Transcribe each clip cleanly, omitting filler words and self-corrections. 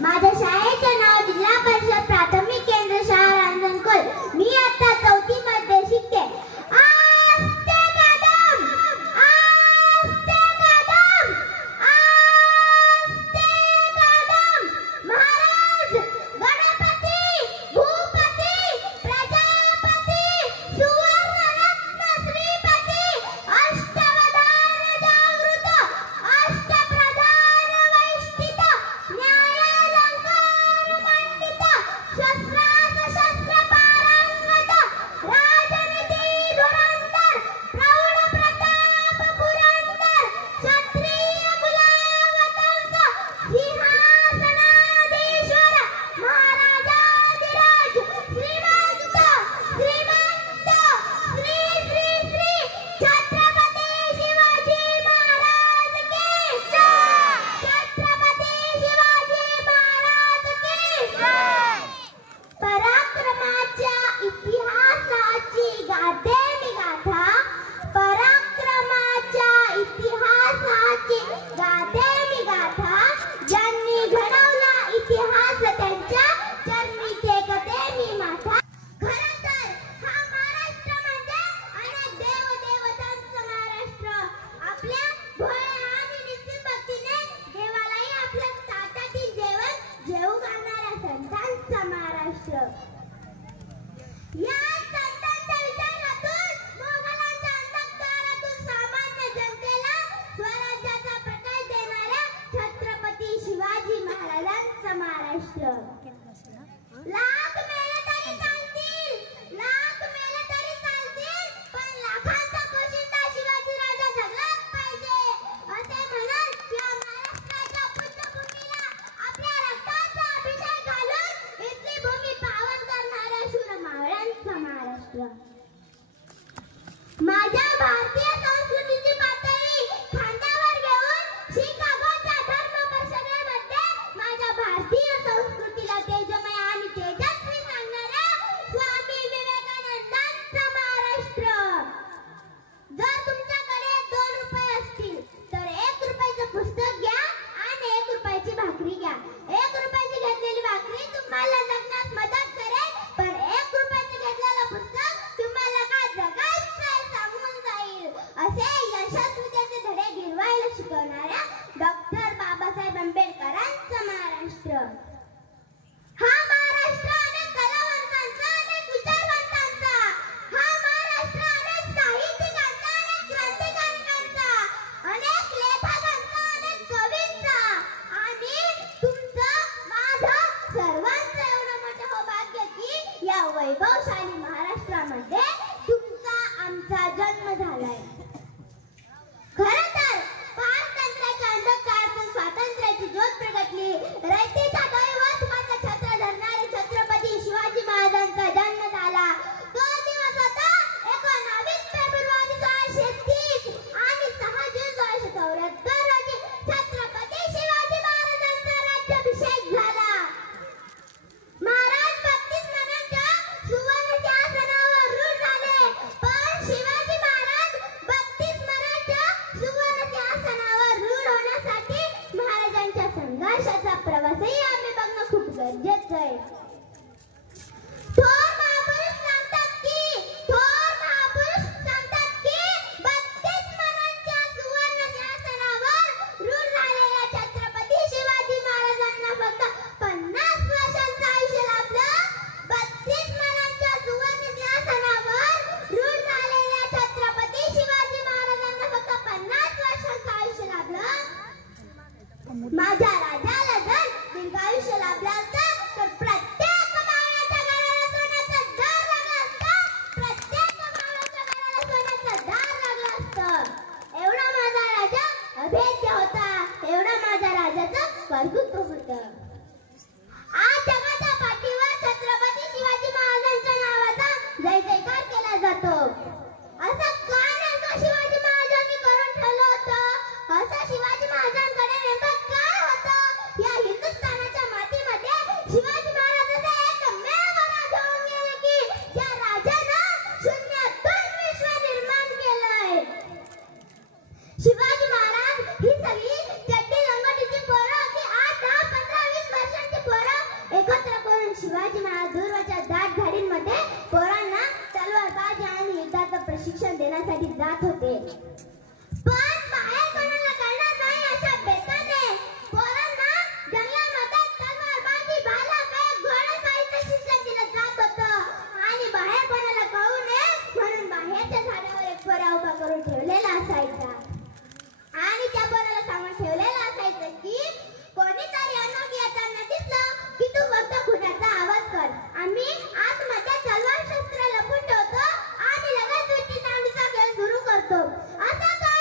माझ्या शाळेचे नाव जिल्हा परिषद प्राथमिक केंद्र शाळा रांजणकुल. मी आता 4थी मध्ये शिकते. आस्ते कदम, आस्ते कदम, आस्ते कदम. महाराज, गणपती, भूपती, प्रजापती, सुवर्णरत्न श्रीपती, अष्टवधान जागृत, अष्टप्रधान वैष्ठित, न्यायालंकार मंडित, शस्त्रास्त्र शस्त्र पारंगत, राजनीती धुरंधर, प्रौढ प्रताप पुरंदर, क्षत्रिय कुलावतंस, सिंहासनाधीश्वर, महाराजाधिराज, श्रीमंत, श्रीमंत, श्री श्री श्री छत्रपती शिवाजी महाराज की जय. छत्रपती शिवाजी महाराज की जय. पराक्रमाच्या इतिहासाची गाथे मी गाथा, पराक्रमाच्या इतिहासाची गाथे मी गाथा, ज्यांनी घडवला इतिहास त्यांच्या चरणी टेकते मी माथा. खरं तर हा महाराष्ट्र म्हणजे अनेक देवदेवतांचा महाराष्ट्र. आपल्या भोळ्या आणि निस्सीम भक्तीने देवालाही आपल्या ताटातील जेवण जेवू घालणाऱ्या संतांचा महाराष्ट्र. या संतांच्या विचारातून मोगलांच्या अंधकारातून सामान्य जनतेला स्वराज्याचा प्रकाश देणाऱ्या छत्रपती शिवाजी महाराजांचा महाराष्ट्र. लाख मेले तरी चालतील, लाख मेले तरी चालतील, पण लाखांचा पोशिंदा शिवाजी राजा जगलाच पाहिजे असे म्हणत या महाराष्ट्राच्या पुण्यभूमीला आपल्या रक्ताचा अभिषेक घालून इथली भूमी पावन करणाऱ्या शूर मावळ्यांचा महाराष्ट्र. माझ्या भारतीय संस्कृतीची पातळी खांद्यावर घेऊन शिकागोच्या धर्म परिषदेमध्ये माझ्या भारतीय संस्कृतीला तेजमय आणि तेजस्वी सांगणाऱ्या स्वामी विवेकानंदांचा महाराष्ट्र. जर तुमच्याकडे 2 रुपये असतील तर 1 रुपयाचं पुस्तक घ्या आणि 1 रुपयाची भाकरी घ्या. 1 रुपयाची घेतलेली भाकरी तुम्हाला जगण्यास मदत करेल, पण 1 रुपयाचं घेतलेलं पुस्तक तुम्हाला काय जगायचं सांगून जाईल. असे यशस्वीतेचे धडे गिरवायला शिकवणाऱ्या डॉक्टर बाबासाहेब आंबेडकरांचा महाराष्ट्र. हा महाराष्ट्र अनेक कलावंतांचा, अनेक विचारवंतांचा, हा महाराष्ट्र अनेक साहित्यिकांचा, अनेक क्रांतिकारकांचा, अनेक लेखकांचा, अनेक कवींचा आणि तुमचं माझं सर्वांचं एवढं मोठं सौभाग्य की या वैभवशाली महाराष्ट्रामध्ये तुमचा आमचा जन्म झालाय. खरं तर पारतंत्र्याच्या अंधकारातून स्वातंत्र्याची ज्योत प्रगटली. रयतेचा दैवत्वाचा छत्र धरणारे छत्रपती शिवाजी महाराजांचा जन्म झाला. तो दिवस होता 19 फेब्रुवारी 1930 आणि 6 जून 1974 रोजी छत्रपती शिवाजी महाराजांचा राज्याभिषेक झाला. महाराज 32 मनांच्या सुवर्ण सिंहासनावर रूढ झाले, पण शिवाजी महाराज 32 मनांच्या सुवर्ण सिंहासनावर रूढ होण्यासाठी महाराजांच्या संघर्षाचा प्रवासही आम्ही बघणं खूप गरजेचं आहे. थोर महापुरुष सांगतात की 32 मनांच्या सुवर्ण सिंहासनावर रूढ झालेल्या छत्रपती शिवाजी महाराजांना फक्त 50 वर्षांचं आयुष्य लाभलं. 32 मनांच्या सुवर्ण सिंहासनावर रूढ झालेल्या छत्रपती शिवाजी महाराजांना फक्त 50 वर्षांचं आयुष्य लाभलं. माझ्या राजाला जर दीर्घायुष्य लाभलं असतं तर प्रत्येक मावळ्याच्या घराला सोन्याचा दार लागला असता, प्रत्येक मावळ्याच्या घराला सोन्याचा दार लागला असतं. एवढा माझा राजा अभेद्य होता, एवढा माझ्या राजाचं कर्तृत्व होतं. आज जगाच्या पाठीवर छत्रपती शिवाजी महाराजांच्या नावाचा जय जयकार केला जातो. असं का नेमकं शिवाजी महाराजांनी करून ठेवलं होतं? असं शिवाजी महाराजांकडे नेमकं काय होतं? या हिंदुस्थानाच्या मातीमध्ये शिवाजी महाराजांचा एकमेव राजा होऊन गेला की ज्या राजानं शून्यातून विश्व निर्माण केलंय. शिवाजी महाराज ही सगळी चड्डी लंगोटीची पोरं की आज शोधासाठी जात होते. पण बाहेर कोणाला कळणार नाही अशा बेताने पोरांना जंगलामध्ये तलवारबाजी, भाला फेक, घोडेस्वारीचं शिक्षण दिलं जात होतं आणि बाहेर कोणाला कळू नये म्हणून बाहेरच्या झाडावर एक पोरा उभा करून ठेवलेला असायचा आणि त्या पोराला सांगून ठेवलेलं असायचं की कोणीतरी अनोळखी येताना दिसलं की तू फक्त खुनाचा आवाज कर. आम्ही आतमध्ये तलवार शस्त्र लपून ठेवतो आणि लगेच विट्टी दांडूचा खेळ सुरू करतो. असं का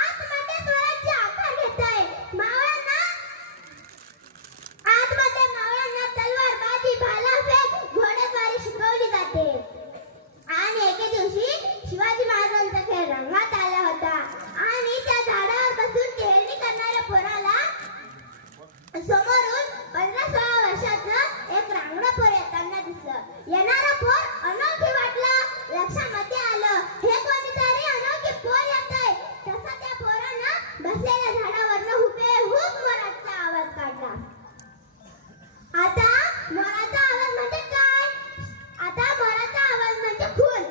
आतमध्ये स्वराज्य आकार घेतंय. आतमध्ये मावळ्यांना तलवारबाजी, भाला फेक, घोडेस्वारी शिकवली जाते. आणि एके दिवशी शिवाजी महाराजांचा खेळ रंगात आला होता आणि त्या झाडावर बसून खेळणी करणाऱ्या पोराला समोरून 15-16 वर्षाचं एक रांगडं पोर येताना दिसलं. येणारा पोर अनोळखी वाटला. लक्षामध्ये आलं हे कोणीतरी अनोळखी पोर येतंय. तसा त्या पोरानं बसलेल्या झाडावरनं हुबेहूब मोराचा आवाज काढला. आता मोराचा आवाज म्हणजे काय? आता मोराचा आवाज म्हणजे खून.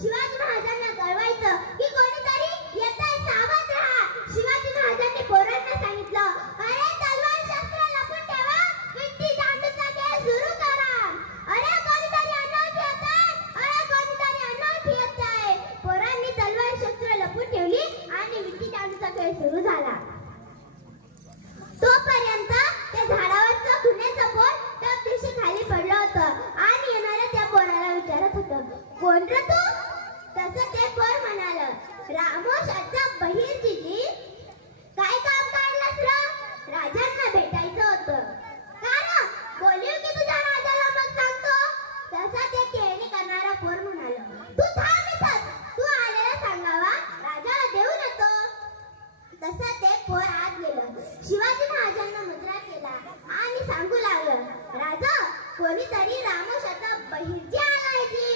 शिवाजी महाराजांना कळवायचं की कोणीतरी येतंय, सावध राहा. शिवाजी महाराजांनी पोरांना सांगितलं, अरे तलवार शस्त्र लपून ठेवा, विट्टी दांडूचा खेळ सुरू करा. अरे कोणीतरी अनोळखी येतंय, अरे कोणीतरी अनोळखी येतंय. पोरांनी तलवार शस्त्र लपून ठेवली आणि विट्टी दांडूचा खेळ सुरू झाला. तोपर्यंत त्या झाडावरचं खुन्याचं पोर त्या दिवशी खाली पडलं होतं आणि येणाऱ्या त्या पोराला विचारत होतं, कोण रे तू? तसं ते पोर म्हणालं, रामोशाचा बहिर्जीजी. काय काम काढलंस रे? राजांना भेटायचं होतं. कारण बोलू की तुझ्या राजाला मग सांगतो. तसा ते खेळणी करणारा पोर म्हणाला, तू थांब इथंच. तू आलेला सांगावा, राजाला देऊन येतो. तसं ते पोर आत गेलं. शिवाजी महाराजांना मुजरा केला आणि सांगू लागलं, राजा कोणीतरी रामोशाचा बहिर्जी आलाय की.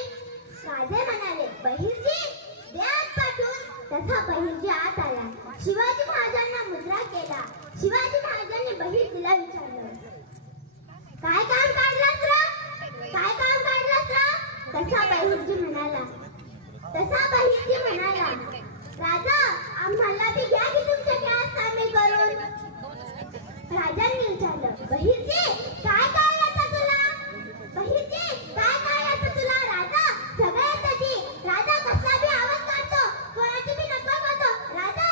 राजे म्हणाले, बहिर्जी द्या पाठवून. तसा बहिर्जी आत आला. शिवाजी महाराजांना मुजरा केला. शिवाजी महाराजांनी बहिर्जीला विचारलं, काय काम काढलंस रे? काय काम काढलंस रे? तसा बहिर्जी म्हणाला, राजा आम्हाला बी घ्या की तुमच्या खेळात सामील करून. राजांनी विचारलं, बहिर्जी काय काय येतं तुला? बहिर्जी काय काय येतं तुला? राजा सगळं येतं की. राजा कसला बी आवाज काढतो, कोणाची बी नकल करतो. राजा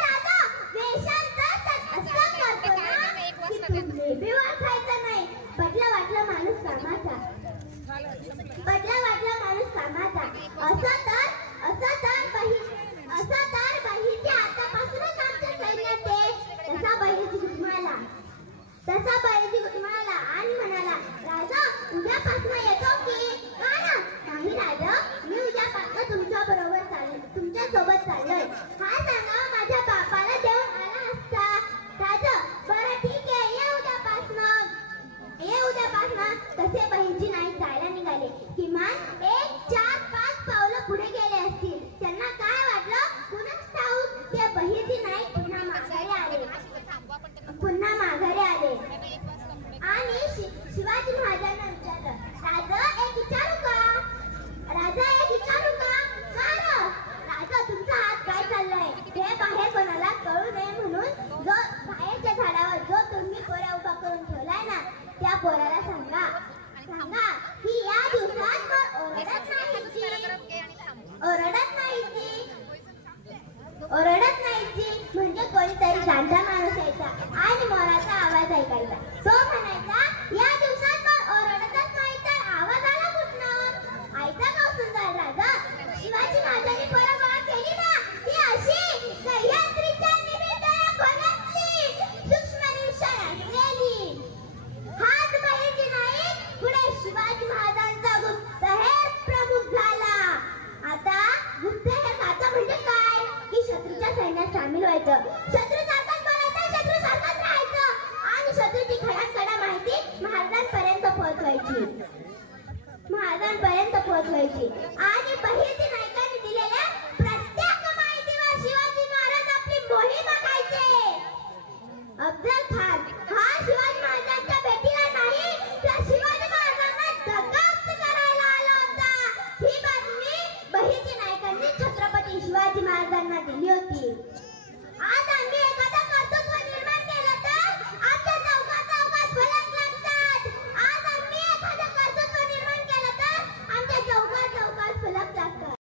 वेशांत असं करतो ना की तुम्ही बी वाचायचं नाही. बदला वाटला माणूस कामाचा. असं तर बहिर्जी आतापासूनच आमच्या सैन्यात आहे. तसा बहिर्जी गुदमरला आणि म्हणाला, राजा उद्यापासून येतो की. कारण नाही राजा, मी उद्यापासून तुमच्या सोबत चाललोय. हा सांगा माझ्या बापाला देऊन आला असता. राजा बरं ठीक आहे, ये उद्यापासून. तसे बहिर्जी नाही जायला निघाले. किमान 1-4-5 पावलं पुढे गेले असतील. त्यांना काय वाटलं कुणाच ठाऊक. ते बहिर्जी नाही पुन्हा माघारी आले आणि शिवाजी महाराजांना विचारलं, राजा एक विचारू का? राजा तुमचा हात काय चाललाय? हे बाहेर कोणाला कळू नये म्हणून जो बाहेरच्या झाडावर जो तुम्ही पोरा उभा करून ठेवलाय ना, त्या पोराला सांगा की या दिवसात ओरडत नाही की म्हणजे कोणीतरी जाणता माणूस यायचा आणि मोराचा आवाज ऐकायचा. तो